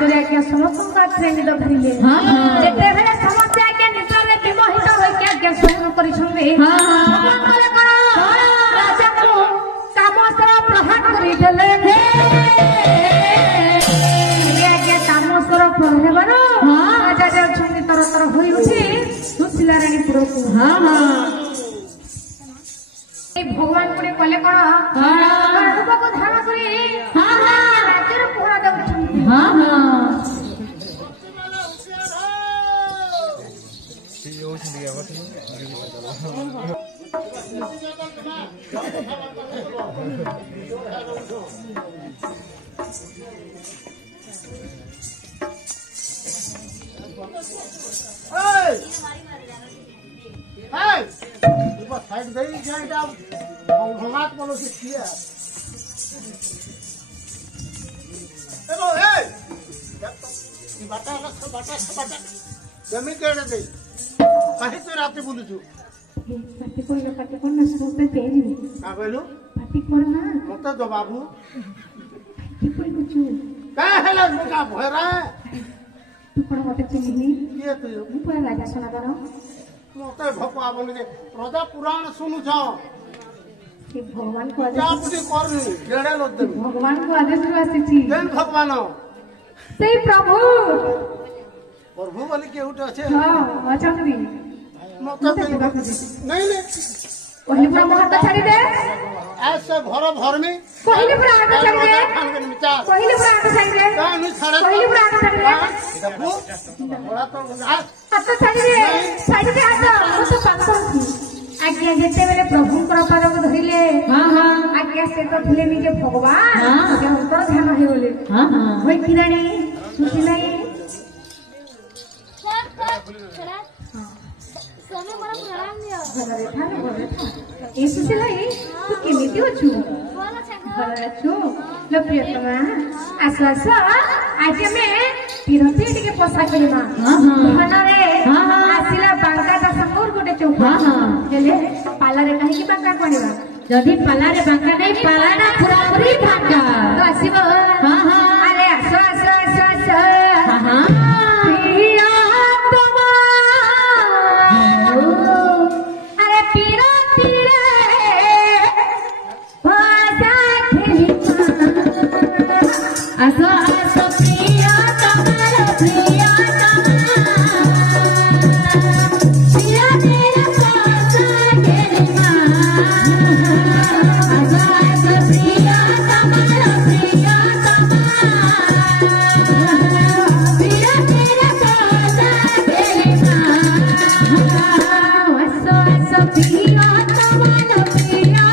महाराज आज्ञा समस्त आखिरे निद भरिले जेते बेले समस्त आज्ञा निद्रारे विमोहित होई आज्ञा शयन करिसंबे कले कोन राजा को कामसरा प्रहार करि देले आज्ञा कामसरा प्रहार राजा जे छुनी तर तर होई उठी सुशीला रानी पुरो को भगवान को कले कोन रूप को धारण करी राज्यर पूरा दउछन साइड दे जाएगा भंगात बोलो से किया हेलो ए बाटा जमी केड़े दे काहे तो राते बोलू छु पाटी कोन ना सोते पेरी का बोलू पाटी करना मत दो बाबू पाटी कोई कुछ का हेला मुका भरा तू कोन मते चिन्हिनी के तू मु पूरा राजा सुना दरो मत भपा बने दे प्रजा पुराण सुनु छ कि भगवान को क्या आदेश पुटी करनी केड़े लो दे भगवान को आदेश आसी छी देन भगवान से प्रभु प्रभु बोले के उठ আছে हां अचंदी मत नहीं ले पहले पूरा हाथ छाड़ी दे ऐसे घर भर में पहले पूरा हाथ छाड़ी दे पहले पूरा हाथ छाड़ी दे पहले पूरा हाथ छाड़ी दे देखो बड़ा तो हाथ छाड़ी दे हाथ तो पास आज्ञा जेते बेले प्रभु कृपा को धरिले आज्ञा से तो थिले निजे भगवान अंतर ध्यान हे बोले होई किराणी सुती नाही सोने बड़ा प्रणाम दियो घरे था एसु से लाई तू केमिति अछु बोला छा घरे अछु ल प्रियतमा आसो आसो आज में तिरती टिके पोसा करिमा मନରେ आसिला बांका ता संगुर गोटे चौका हेले पाला रे काहे की बांका कोनिबा जदी पाला रे बांका नै पाला ना पूरा पूरी बांका तो आसीबो अरे आसो आसो आसो आसो अरे पिरती रे भाषा खेली आसो आसो प्रिया तमारा प्रिया प्रिया तेरा पासा गेलमा आसो आसो प्रिया तमारा प्रिया प्रिया तेरा पासा गेलमा आसो आसो प्रिया तमारा प्रिया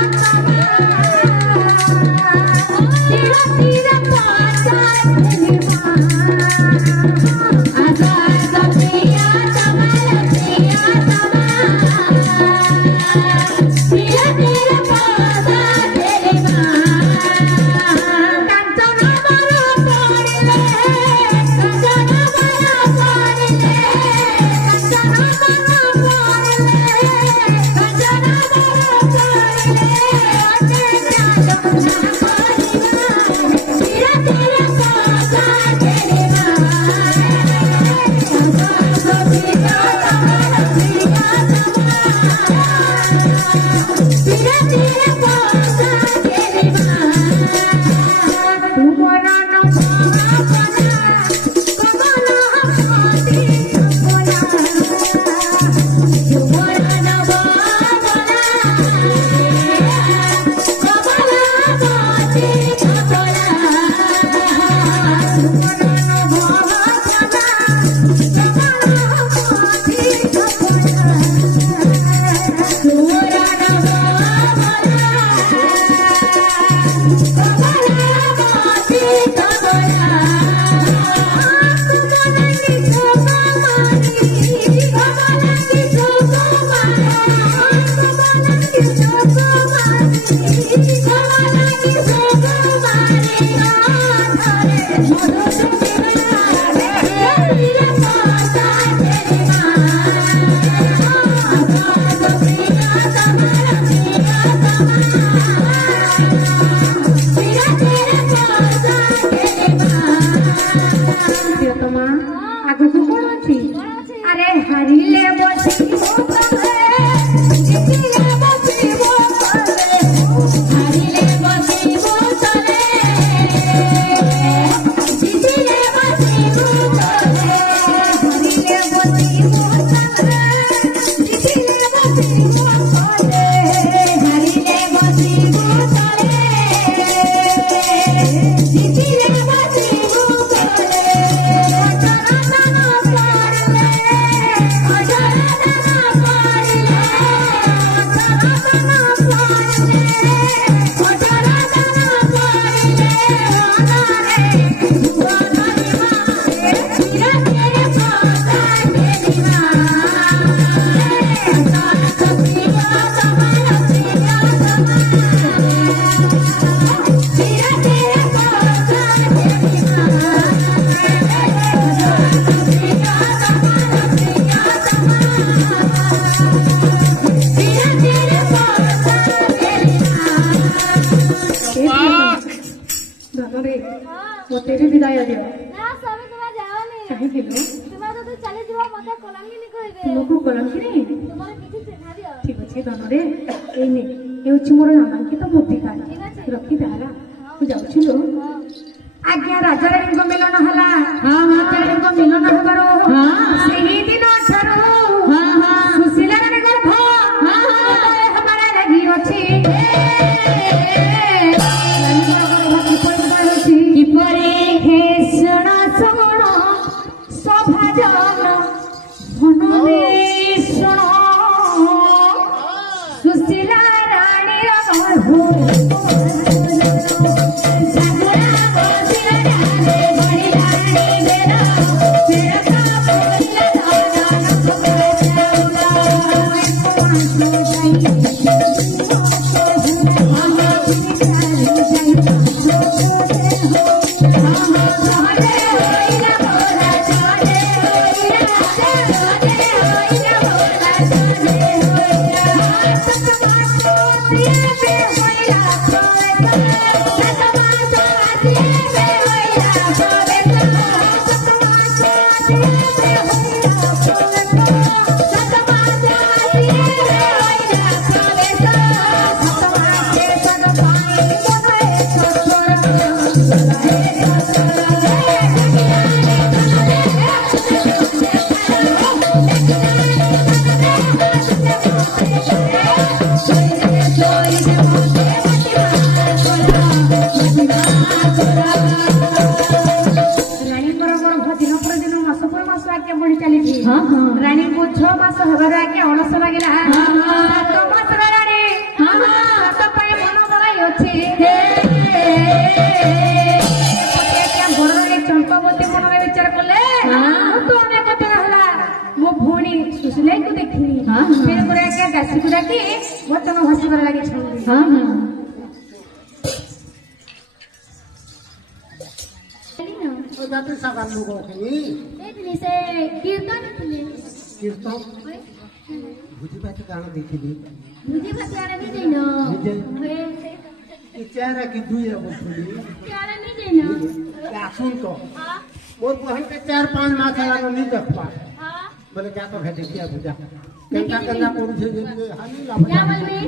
तेरा तेरा पासा गेलमा आसो आसो प्रिया तमारा प्रिया प्रिया तेरा पासा गेलमा कांचन बरा पड़ले कांचन बरा पड़ले कांचन बरा पड़ले कांचन बरा पड़ले अटे जानो ना तेरा तेरा पासा गेलमा आसो आसो प्रिया तमारा प्रिया तेरा तेरा पासा गेलमा तुमरा न तेरा तेरा पासा गेलमा तेरी विदाई दियो ना स्वामी तुम्हारे जाओनी कहीं गेलो तुम्हारे तो चले जीवा मते कलंगी नि कहबे तुमको कलंकी नहीं तुम्हारे किछि चिन्हा दियो ठीक अछि धनरे एने ए उच्च मोर नामांकित मूर्ति का रखी दाला तू जाउछि लो आज्ञा राजा रानी को मिलन हला हां राजा रानी को मिलन हबारो हां सही दिन छरो हां हां सुशीला रे गर्भ हां हां हमारा लगी अछि सुशीला रानी रानी को 6 मास हबार आके अणस लागिला 7 मास रानी हां पाए मन बलाई अछि क्या बड़े चंपवती मन में विचार करले तो अनेक कथा हला मो भोणी सुशीला को देखिनी फिर करे के गासी गुरा की वतन हसी बर लागे छौरी हां ओ जाते सगाल लोग होखनी ए दिली से कीर्तन दिली कीर्तन भुजी बात गाना देखिली भुजी भात आरे नहीं देनो हे ई चारा की दुई बोली आरे नहीं देनो क्या सुन तो हां मोर बहन के 4-5 मास लागो नहीं देख पा हां बोले क्या तो है देखिया बुझा केंटा केंटा करू छे जे हानि लाभ क्या बोलबी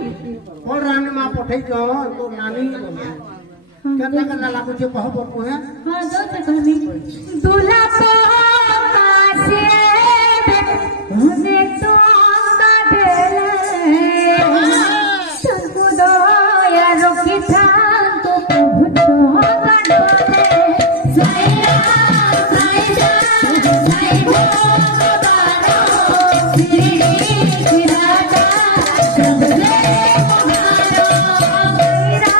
और रानी मां पठै को तो नानी बोले केंटा केंटा लागो छे कहो बरको है हां दो से कहनी दूल्हा पासे मुझे तो आंदा देले तुमको दो या रोकी था तो प्रभु तो गडोले साईरा साईरा साई भगवानो श्री राजा सबले महानो साईरा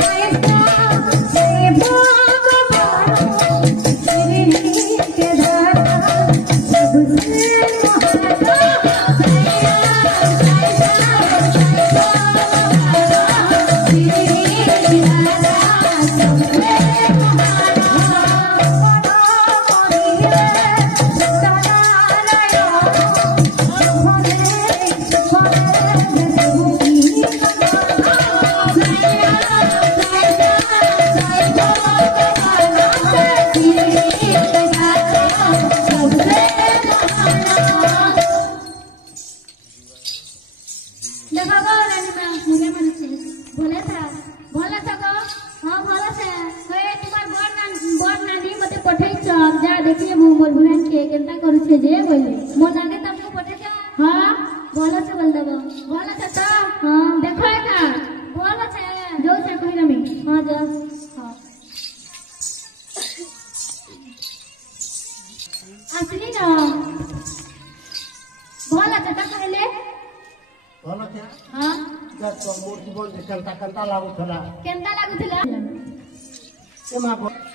साईरा साई भगवानो श्री के दाता सबसे देखिए मो मोर बहन के केनता करू छे जे बोले मो जाने तब पठे छ हां बोला छ बोल देबो बोला छ त हां देखो एका बोला छ जो से कहि रमी हां जो हां असली ना बोला छ त कहले बोला क्या हां जा तो मूर्ति କେନ୍ତା ଲାଗୁଥିଲା କେନ୍ତା ଲାଗୁଥିଲା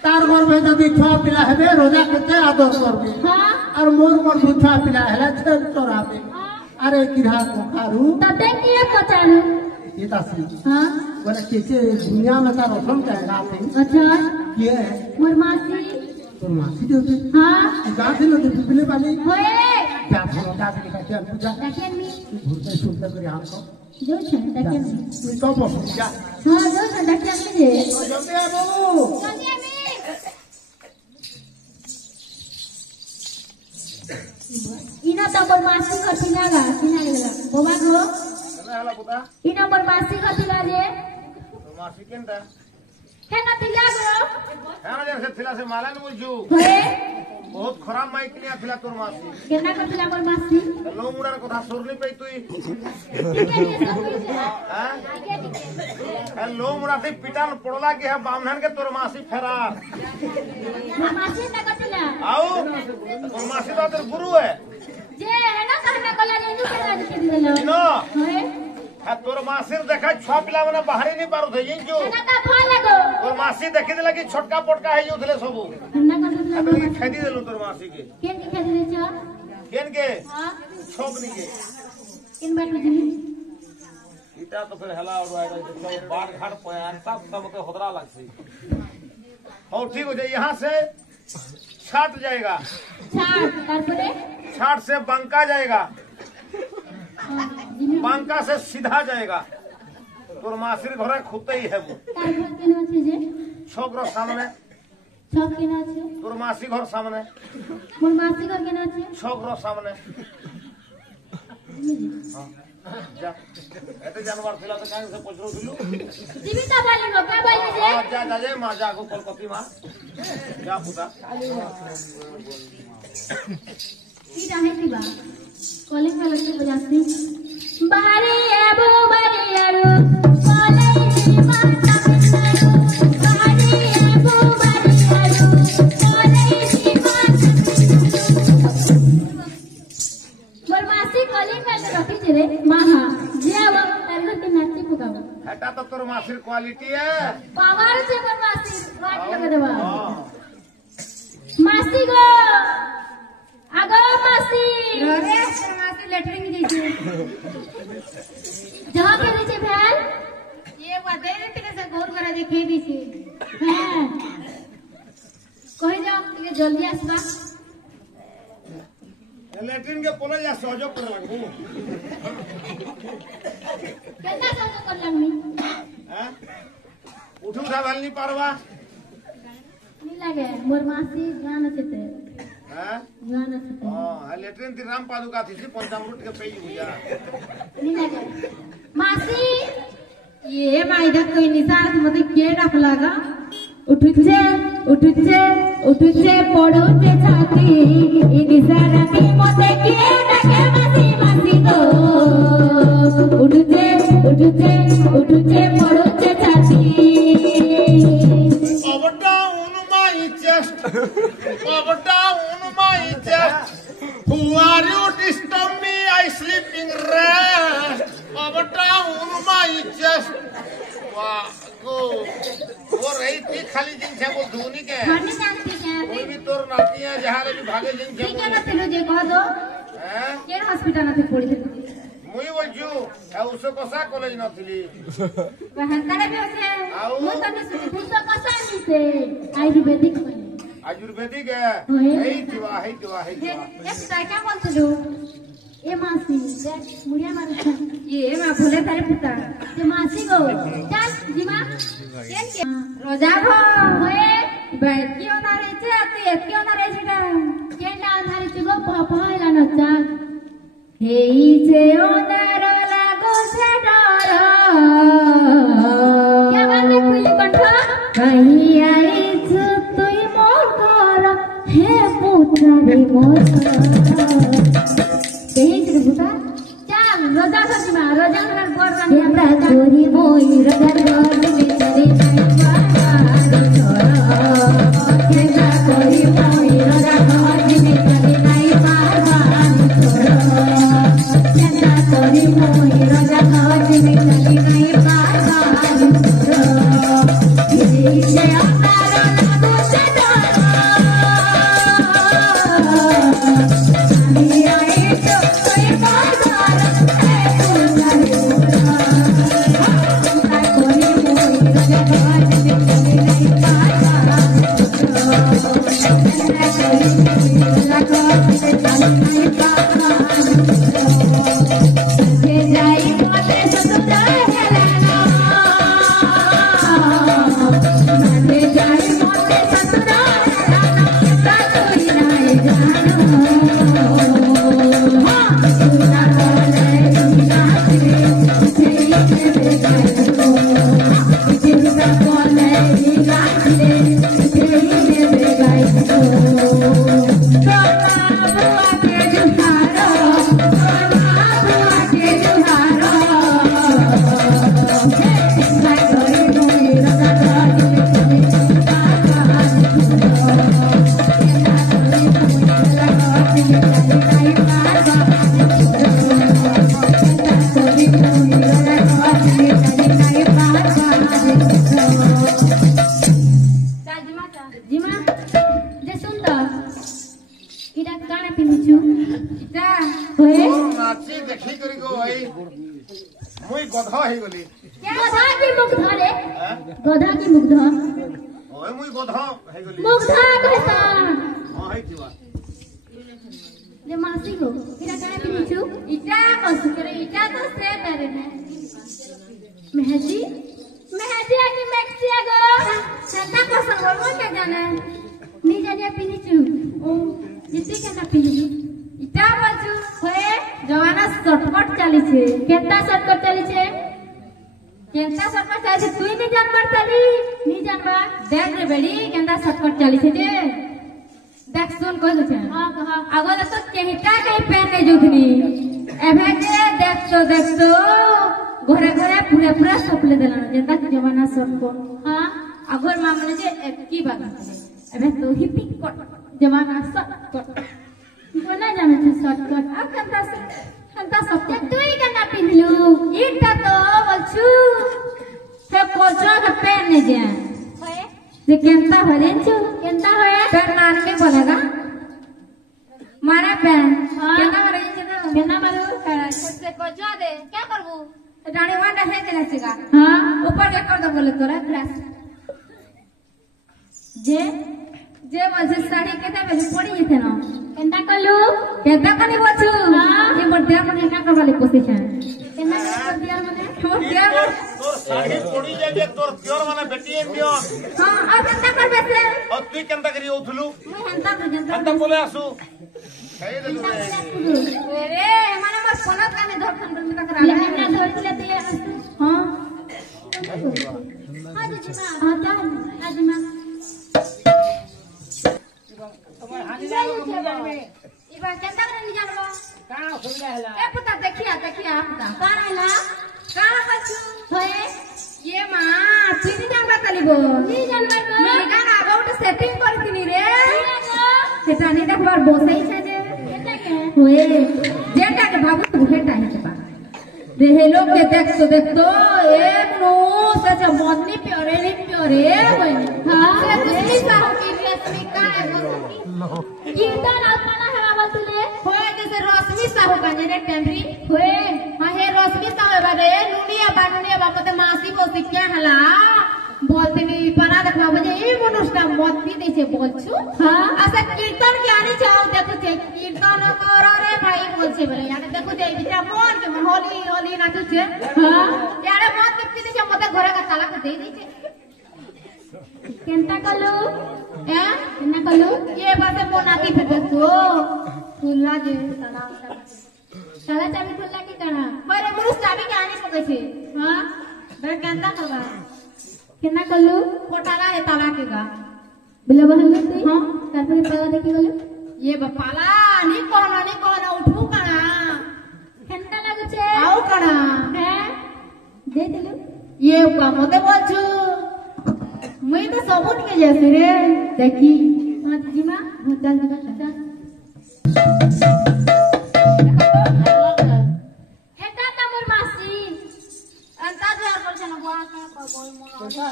तार घर में जब छुआ पिला है रोजा केते आदर करबे हां और मोर छुआ पिला है छेद तोराबे अरे किरा कोखारू तते के पचारू ये दासी हां बोले कैसे दुनिया में तार रसम का राते अच्छा ये मोर मासी तो मासी देते हां जा दिन तो पिपले वाली होए जा थोड़ा जा के का पूजा देखिए मी घुरते सुनते करे हमको जो छे देखिए मी तू तो बस जा हां जो छे देखिए मी जे जल्दी आ बाबू जल्दी मी इना तो मोर मासी कथिला गा किना गेला बाबा गो हला पुता इना मोर मासी कथिला जे तो मासी केनता केना थिला गो खाना जैसे थिला से माला न बुझू होए बहुत खराब माइक लिया थिला तोर मासी केना कथिला मोर मासी लो मुडार कथा सुरनी पे तुई हां लो मुडा से पिटान पड़ला के है बामनन के तोर मासी फेरार मोर मासी ना कथिला आओ तोर मासी तो तेरे गुरु है जे है ना कहना कला जे नु केना के दिलो नो होए है तोर मासी देखा छुआ पिला मने बाहर नहीं पारो थे जो केना का फा लगो तोर मासी देखि देला कि छोटका पोटका है जो थले सबू केना कथिला अबे के खेदी देलु तोर मासी के केन के खरीदे छ केन के हां छोकनी के केन बाटू जी इटा तो फिर हला और आएगा जो बाढ़ घाट पयान सब के होदरा लगसी और ठीक हो जाए यहां से छाट जाएगा छाट तारपरे छाट से बंका जाएगा बंका से सीधा जाएगा तोर मासिर घरे खुदते ही है वो तारपर केना छै जे छोकरो सामने छक केना छै तोर मासी घर सामने मोर मासी घर केना छै छोकरो सामने हाँ जा एते जानवर थिला तो काहे से पछरो दिलु जीविता वाली नो का बाली जे हां जा जा जे मां जा को कलकती मां जा पुता की रहे की बा कॉलेज में लगते बजाती बाहरे आबो बारे आरो कॉलेज में बाहरे आबो बारे आरो कॉलेज में मोर मासी कॉलेज में रखी जे रे माहा जे अब तार के नाची पुकाबो हटा तो तोर मासिर क्वालिटी है पावर से मोर मासी वाट लगा देबा मासी गो आगो मासी रे मासी लेटरिंग जैसे जहां के नीचे भेल ये वादे रे तेरे से गौर करा देखे दी से हां कहि जाओ ये जल्दी आसबा लेट्रिन के पोला या सहयोग करे लागबो केना सहयोग कर लगनी हैं उठू उठा भालनी पारवा नहीं लागे मोर मासी गान छते हैं गान छते हां लेट्रिन ती राम पादुका थी पंचामृत के पेई हुआ नहीं लागे मासी ये माइदा कोई निसार मते के डाक लागा उठुचे पड़ुचे छाती इ निसारानी मते के डाके मासी मासी गो उठुचे पड़ुचे छाती Up down my chest. Who are you disturb me? I sleeping rest. Up down my chest. Wow, go. वो रही थी खाली जिनसे वो धोनी के खाने जानती क्या कोई भी तोर नाती है जहाँ ले भी भागे जिनसे ठीक है ना तेरे जे कह दो हैं के हॉस्पिटल में पड़ी थी मुई बोल जू है उससे कोसा कॉलेज न थी वहां करे भी उसे आओ। वो तने दूसरा कसा नहीं से आयुर्वेदिक बने आयुर्वेदिक है ओए। है दिवा एक क्या बोलते लो ए मासी मुड़िया मार ये मैं भूले तारे पुता ते मासी गो चल जीमा केन के रोजा भो होए क्यों ना रहे छे अति क्यों ना रहे छेटा केन डाल धारी चुगो पपायला न चल हेई जे ओनार लागो छे डर क्या बात है कुली कंठ कहीं आई तुई मोर घर हे पुत्रा रे मोर तेज रे पुता चल रोजा सजीमा रोजा घर कर हे हमरा गोरी मोई रगर घर में चले नहीं पार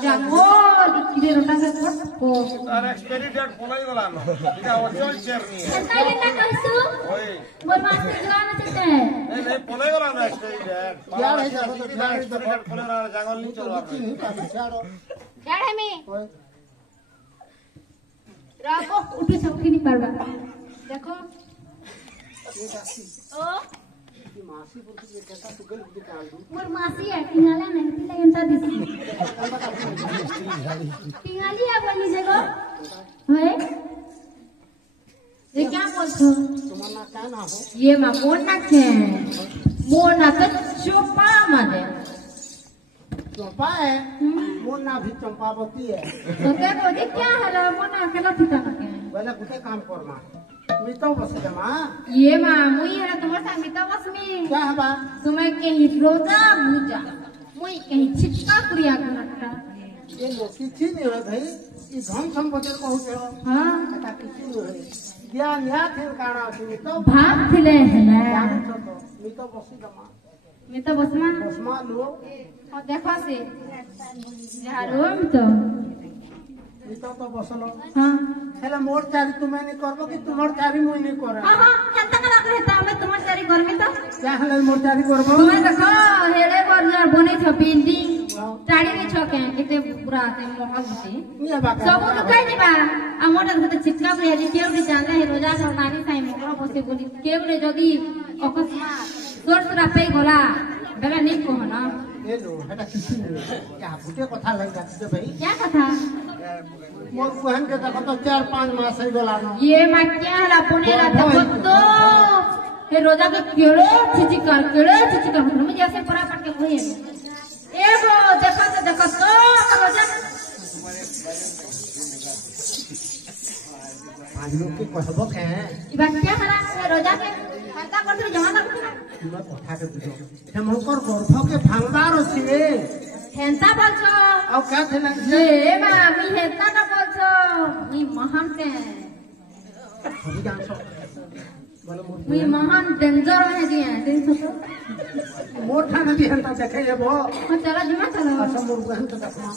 Jamor, kiri rota ke ko. তার এক্সপায়ারি ডেট পলাই গলা না এটা অচল চেয়ারনি Entah kita kasu. ওই Bermasuk jalan cete. এই এই পলাই গলা না এক্সপায়ারি ডেট यार है जाको तो এটা এক্সপায়ারি ডেট পলাই গলা জাঙ্গল নি চলবা Jalan kami. Rako, udah sauki ni parba. Dekho. Oh, मासी बोल के कहता तू गल बुद्धि काल दू bermasuk ya. Tinggalan nanti lagi entah di sini. Tinggali apa ni jago? Hei. ये क्या बोलছো? तुम्हारा क्या ना हो ये मा मोना के. मोना तो चोपा माने. चंपा है मोना भी चंपावती है तो क्या बोले क्या है ला मोना केला ठिकाना के. बोला कुछ काम करना मैं तो बस जमा ये मा मुई है तुम्हारे साथ मिता बसमी. क्या है बा तुम्हें कहीं रोजा भूजा. मुई कहीं छिटका कुरिया करता. ये लोग किसी नहीं है भाई ये धन संपत्ति को हो जाओ हाँ. ऐसा किसी नहीं है ज्ञान या फिर काना मैं तो भात खिले है ना. मैं तो बस जमा मिता बसमा. बस मान लो और देखो से. यारो मिता. मैं तो बस लो हाँ. हेला मोर चारी तुम्हें नहीं करबो कि तुम्हार चारी मुई नहीं करे हाँ हाँ केंता कला रहता हमें तुम्हारे सारी गर्मी तो. क्या हेला मोर चारी करबो तुम्हें देखो हेड़े बर्जर बने छो बिल्डिंग. टाड़ी में छो के कितने पूरा से महल होते. ये बा सब लोग कहीं नहीं बा. अमोटा तो चिपका भी है केव भी जानते हैं रोजा का नानी साई मोकरा बसे बोली केव रे जदी अकस्मात जोर सुरा पे गोला बेला नहीं को ना. ये लो हेटा किसी नहीं क्या फुटे कथा लग जाते भाई क्या कथा? मोर बहन के देखो तो 4-5 मास ही गला ना ये मैं क्या है पुणे रहता तो ये रोजा के केड़े चिची कर मुझे ऐसे परा पट के कोई ए वो देखो तो रोजा आज लोग के कहबो के ये बात क्या है ये रोजा के खाता करते जमा करते तुम कथा के बुझो हम होकर गर्भ के भांगबार छे हेंता बोलछो और क्या थे ना ये मामी हेंता का बोलछो ई महान के सभी जान सो बोले मी महान डेंजर है दिए दिन तो मोर ठाने भी हंता देखे ये वो चला जुमा चलो अच्छा मोर बहन के देखमा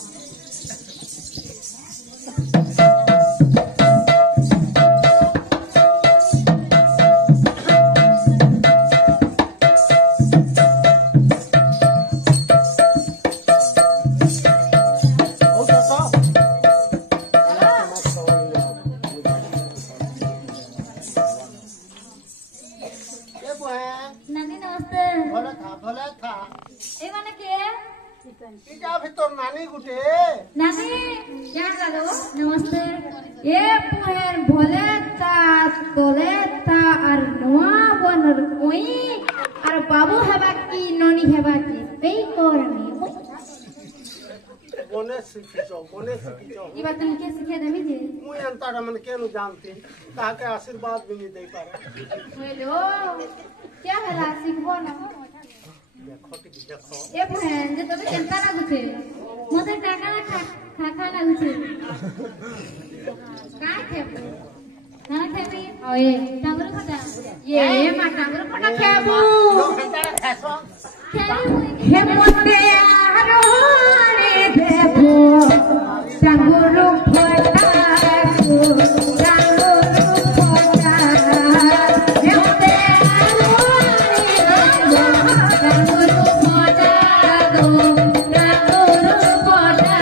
nanti namaste. भले था Eh mana ke? इजा भीतर नानी गुटे Nanti, क्या करो? नमस्ते ये पुहर भोले ता तोले ता और नुआ बनर कोई और बाबू हवा की नोनी हवा की ते कोरनी बोने सीखो ये बात तुम के सिखे देमी जे मुई अंतर मन के नु जानती कहा के आशीर्वाद भी नहीं दे पारे हेलो क्या हला सिखबो ना देखो टिक देखो ये पुहर जे तबे चिंता लागु छे मते टाका ना खा लागु छे काय खेबो ना खेबी ओए Tangguru pada. ये मा टांगर पटा खेबो Cari mui. हे मोते आरोने देबो टांगुरु फटाको टांगुरु फटा हे मोते आरोने देबो टांगुरु फटाको टांगुरु फटा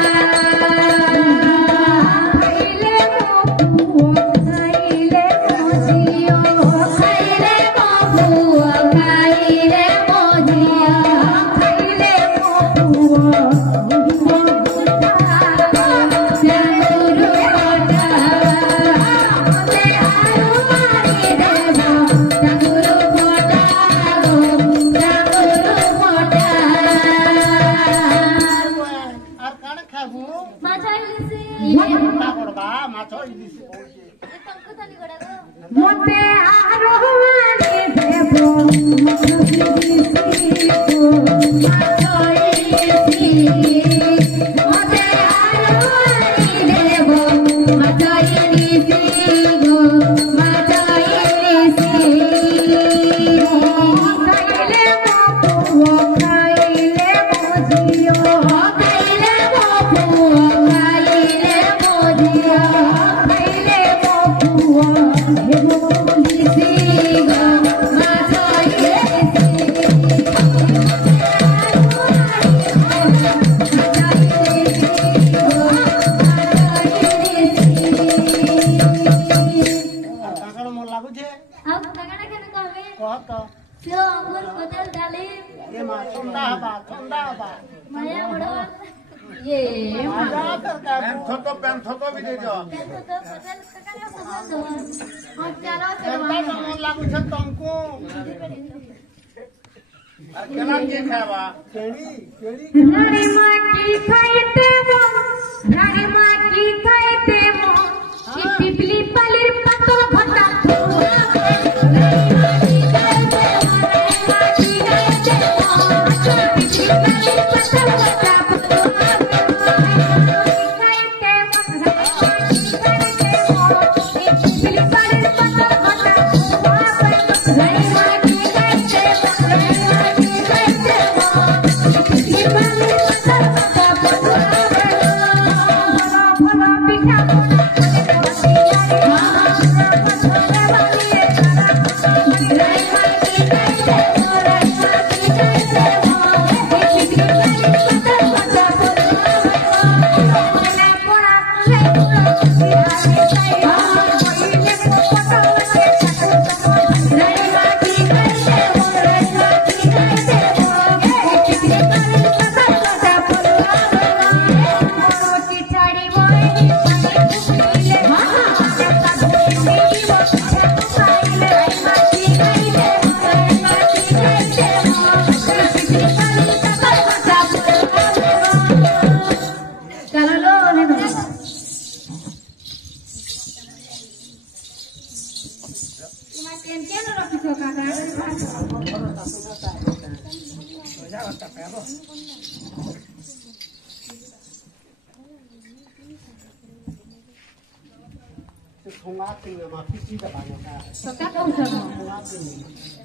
खाइले मो खाइले मो जियो खाइले मो बुआ खाइले मो जियो खाइले मो बुआ मो बुता टांगुरु फटा मोते आरो मारी देबो टांगुरु फटाको टांगुरु फटा और काण खाबू Macam ini sih. मोटा करबा माछो इलिसी बोलके Tangku tadi gua dah. मोते आरोने देबो मधुसिको माछोइसी मोते आरोने देबो मधुसिको माछोइसी खाइले मो पुओ खाइले मो जियो खाइले ये पेंथो तो भी दे दो हम चलो पेंथा तो मन लागू छे तुमको केना के खावा रानी माँ की खाइते वो रानी माँ की खाइते वो पिपली पलिर पतो भटा Không ác tình mà phi chi cả bạn nhà ta. तो क्या कहू सब Không ác tình.